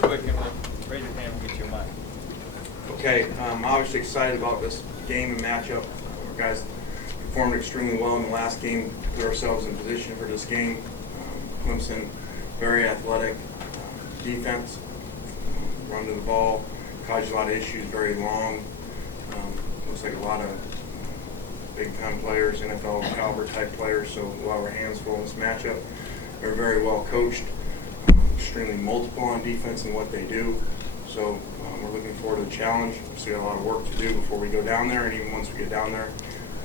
quick, and we'll raise your hand, we'll get you a mic. Okay, I'm obviously excited about this game and matchup. Our guys performed extremely well in the last game to put ourselves in position for this game. Clemson, very athletic defense, run to the ball, caused a lot of issues, very long. Looks like a lot of big-time players, NFL caliber type players, so we'll have our hands full in this matchup. They're very well coached, extremely multiple on defense in what they do. So we're looking forward to the challenge. So we got a lot of work to do before we go down there, and even once we get down there,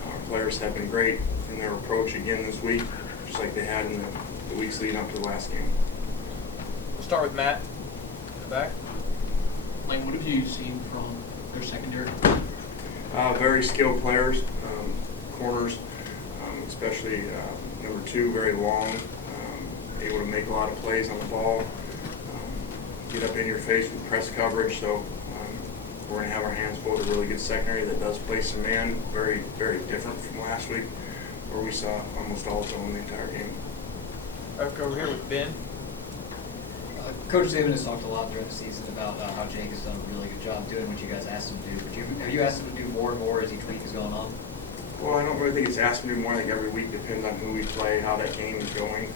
our players have been great in their approach again this week, just like they had in the weeks leading up to the last game. We'll start with Matt in the back. Lane, what have you seen from their secondary? Very skilled players, corners, especially number 2, very long, able to make a lot of plays on the ball, get up in your face with press coverage. So we're going to have our hands full with a really good secondary that does play some man. Very, very different from last week, where we saw almost all zone the entire game. Back over here with Ben. Coach Saban has talked a lot during the season about how Jake has done a really good job doing what you guys asked him to do. But have you asked him to do more and more as each week is going on? Well, I don't really think it's asked to do more. I think every week depends on who we play, how that game is going.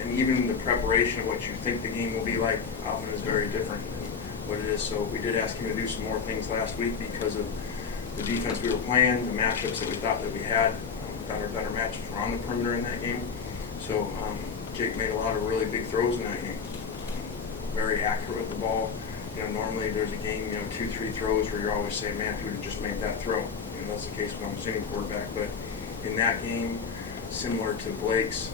And even the preparation of what you think the game will be like often is very different than what it is. So we did ask him to do some more things last week because of the defense we were playing, the matchups that we thought that we had. We thought our better matchups were on the perimeter in that game. So Jake made a lot of really big throws in that game. Very accurate with the ball. Normally there's a game, 2-3 throws where you're always saying, man, if he would have just made that throw. That's the case with almost any quarterback. But in that game, similar to Blake's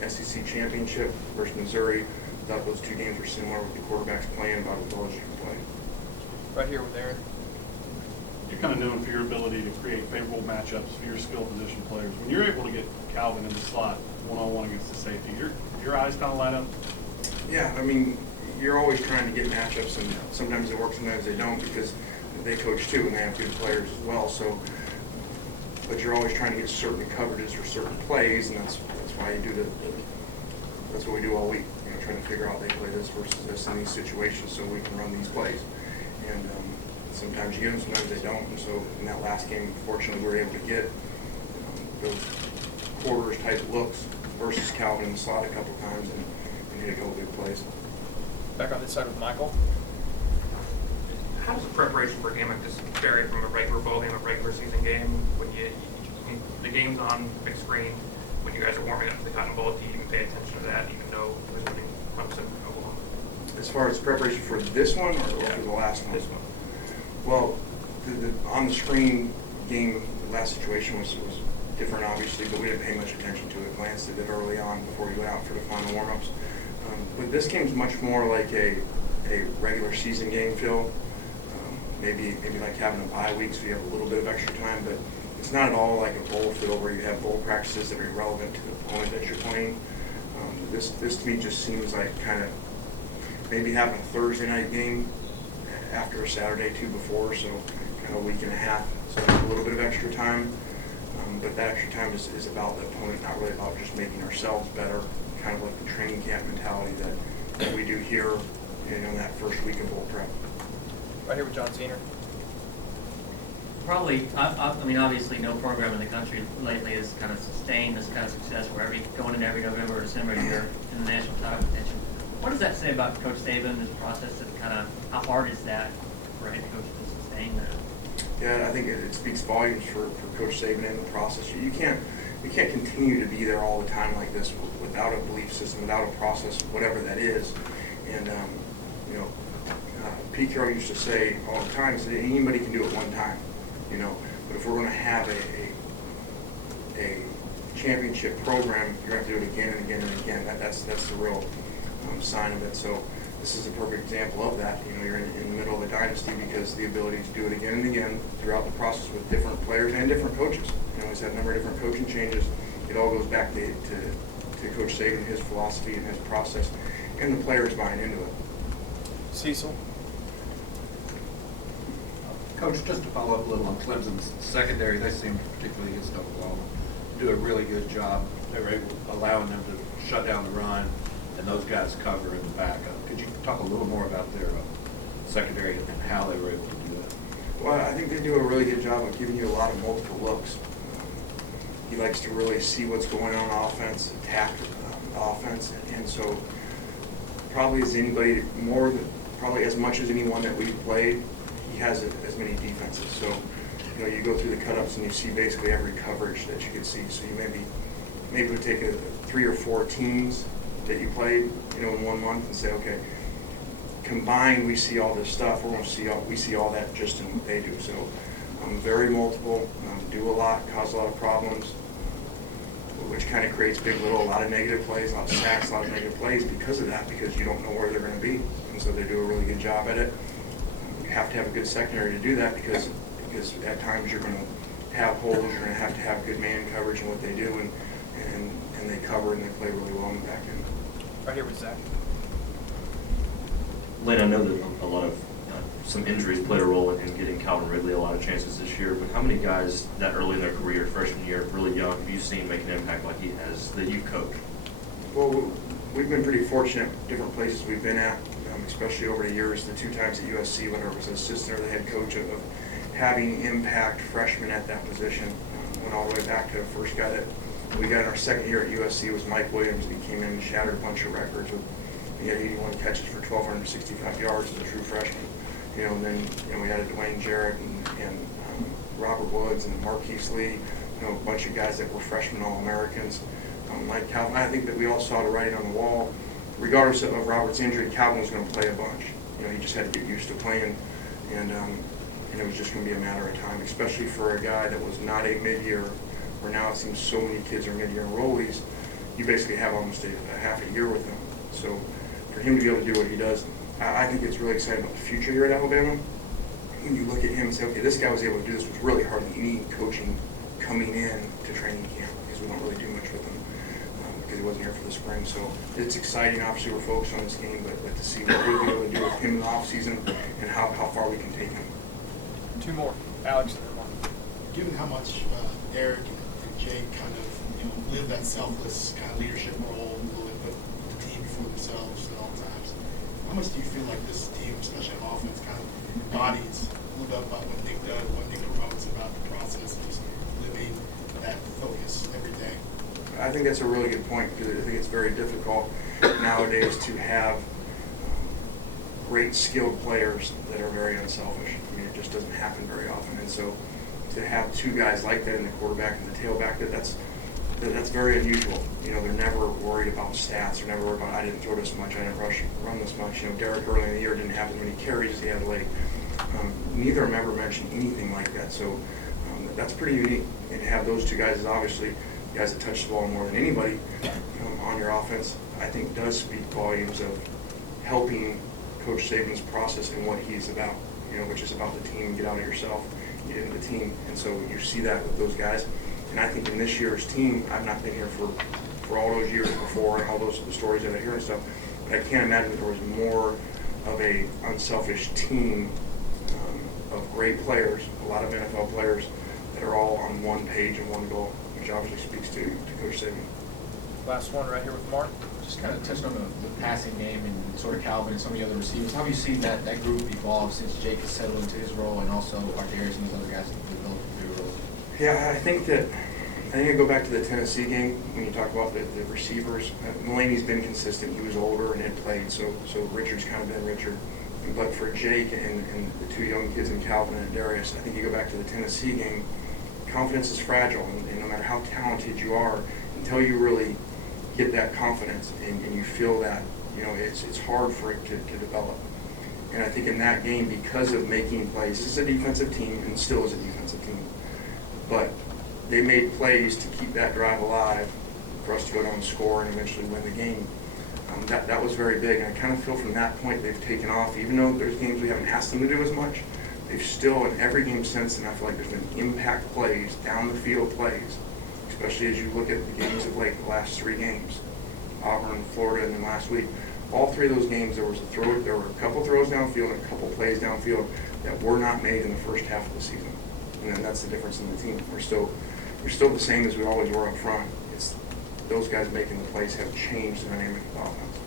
SEC championship versus Missouri, I thought those 2 games were similar with the quarterbacks playing about as well as you can play. Right here with Aaron. You're kind of known for your ability to create favorable matchups for your skill position players. When you're able to get Calvin in the slot one-on-one against the safety, your eyes kind of light up? Yeah, I mean, you're always trying to get matchups, and sometimes they work, sometimes they don't, because they coach too, and they have good players as well. So, but you're always trying to get certain coverages for certain plays, and that's why you do that's what we do all week. Trying to figure out they play this versus this in these situations, so we can run these plays. And sometimes you get them, sometimes they don't. And so in that last game, fortunately, we were able to get those quarters type looks versus Calvin in the slot a couple times and hit a couple big plays. Back on this side with Michael. How does the preparation for a game like this vary from a regular bowl game, a regular season game? When the game's on big screen, when you guys are warming up to the Cotton Bowl, do you even pay attention to that, even though there's nothing Clemson or Oklahoma? As far as preparation for this one or for the last one? This one. Well, the on the screen game, the last situation was different, obviously, but we didn't pay much attention to it. Glanced at it early on before we went out for the final warm-ups. But this game is much more like a regular season game, Phil. Maybe like having a bye week, so you have a little bit of extra time, but it's not at all like a bowl field where you have bowl practices that are relevant to the opponent that you're playing. This to me just seems like kind of maybe having a Thursday night game after a Saturday, 2 before, so kind of a week and a half. So a little bit of extra time, but that extra time is about the opponent, not really about just making ourselves better. Kind of like the training camp mentality that we do here, in that first week of bowl prep. Right here with John Zener. Probably, I mean, obviously no program in the country lately has kind of sustained this kind of success where going into every November or December you're in the national title contention. What does that say about Coach Saban, this process of kind of, how hard is that for a head coach to sustain that? Yeah, I think it speaks volumes for Coach Saban in the process. You can't continue to be there all the time like this without a belief system, without a process, whatever that is. And Pete Carroll used to say all the time, he said anybody can do it one time, But if we're going to have a championship program, you're going to have to do it again and again and again. That's the real sign of it. So this is a perfect example of that. You're in the middle of a dynasty because the ability to do it again and again throughout the process with different players and different coaches. He's had a number of different coaching changes. It all goes back to Coach Saban, his philosophy and his process, and the players buying into it. Cecil. Coach, just to follow up a little on Clemson's secondary, they seemed, particularly against Oklahoma, do a really good job. They were able allowing them to shut down the run, and those guys cover in the back. Could you talk a little more about their secondary and how they were able to do that? Well, I think they do a really good job of giving you a lot of multiple looks. He likes to really see what's going on offense, attack offense, and so probably as anybody, probably as much as anyone that we've played, he has as many defenses. So, you know, you go through the cut-ups and you see basically every coverage that you could see. So you maybe would take 3 or 4 teams that you played, you know, in 1 month and say, okay, combined we see all this stuff. We see all that just in what they do. So very multiple, do a lot, cause a lot of problems, which kind of creates a lot of negative plays, a lot of sacks, a lot of negative plays because of that, because you don't know where they're going to be. And so they do a really good job at it. You have to have a good secondary to do that because at times you're going to have holes, you're going to have good man coverage in what they do, and they cover and they play really well in the back end. Right here with Zach. Lane, I know that a lot of some injuries played a role in getting Calvin Ridley a lot of chances this year, but how many guys that early in their career, freshman year, really young, have you seen make an impact like he has that you coach? Well, we've been pretty fortunate different places we've been at, especially over the years, the 2 times at USC, whether it was an assistant or the head coach, of having impact freshmen at that position. Went all the way back to the first guy that we got in our 2nd year at USC was Mike Williams. He came in and shattered a bunch of records. He had 81 catches for 1,265 yards as a true freshman. You know, and then we added Dwayne Jarrett and Robert Woods and Marquise Lee, you know, a bunch of guys that were freshman All-Americans. Like Calvin, I think that we all saw the writing on the wall. Regardless of Robert's injury, Calvin was going to play a bunch. You know, he just had to get used to playing, and it was just going to be a matter of time, especially for a guy that was not a mid-year, where now it seems so many kids are mid-year enrollees. You basically have almost a half a year with him. So for him to be able to do what he does, I think it's really exciting about the future here at Alabama. When you look at him and say, okay, this guy was able to do this with really hardly any coaching coming in to training camp, because we don't really do much with him because he wasn't here for the spring. So it's exciting. Obviously, we're focused on this game, but to see what we'll be able to do with him in the offseason and how far we can take him. 2 more. Alex. Given how much Derek and Jake kind of, you know, live that selfless kind of leadership role, really put the team before themselves at all times, how much do you feel like this team, especially on offense, kind of embodies a little bit about what Nick does, what Nick promotes about the process of just living that focus every day? I think that's a really good point, because I think it's very difficult nowadays to have great skilled players that are very unselfish. I mean, it just doesn't happen very often. And so to have 2 guys like that in the quarterback and the tailback, that's very unusual. You know, they're never worried about stats. They're never worried about, I didn't throw this much, I didn't run this much. You know, Derek early in the year didn't have as many carries as he had late. Neither of them ever mentioned anything like that. So that's pretty unique. And to have those 2 guys is obviously guys that touch the ball more than anybody on your offense, I think does speak volumes of helping Coach Saban's process and what he's about, you know, which is about the team, get out of yourself, get into the team. And so you see that with those guys. And I think in this year's team, I've not been here for all those years before and all those the stories that I hear and stuff, but I can't imagine that there was more of a unselfish team of great players, a lot of NFL players that are all on one page and one goal, which obviously speaks to Coach Saban. Last one right here with Mark. Just kind of touching on the passing game and sort of Calvin and some of the other receivers. How have you seen that group evolve since Jake has settled into his role, and also Ardarius and these other guys have developed their roles? Yeah, I think I go back to the Tennessee game when you talk about the receivers. Mulaney's been consistent. He was older and had played, so Richard's kind of been Richard. But for Jake and the 2 young kids in Calvin and Darius, I think you go back to the Tennessee game, confidence is fragile, and no matter how talented you are, until you really get that confidence and you feel that, you know, it's hard for it to develop. And I think in that game, because of making plays, this is a defensive team and still is a defensive team, but they made plays to keep that drive alive for us to go down and score and eventually win the game. That was very big, and I kind of feel from that point they've taken off. Even though there's games we haven't asked them to do as much, they've still, in every game since, and I feel like there's been impact plays, down the field plays, especially as you look at the games of late, the last 3 games, Auburn, Florida, and then last week. All 3 of those games, there were a couple throws downfield and a couple plays downfield that were not made in the first half of the season. And then that's the difference in the team. We're still the same as we always were up front. It's those guys making the plays have changed the dynamic of the offense.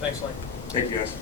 Thanks, Lane. Thank you, guys.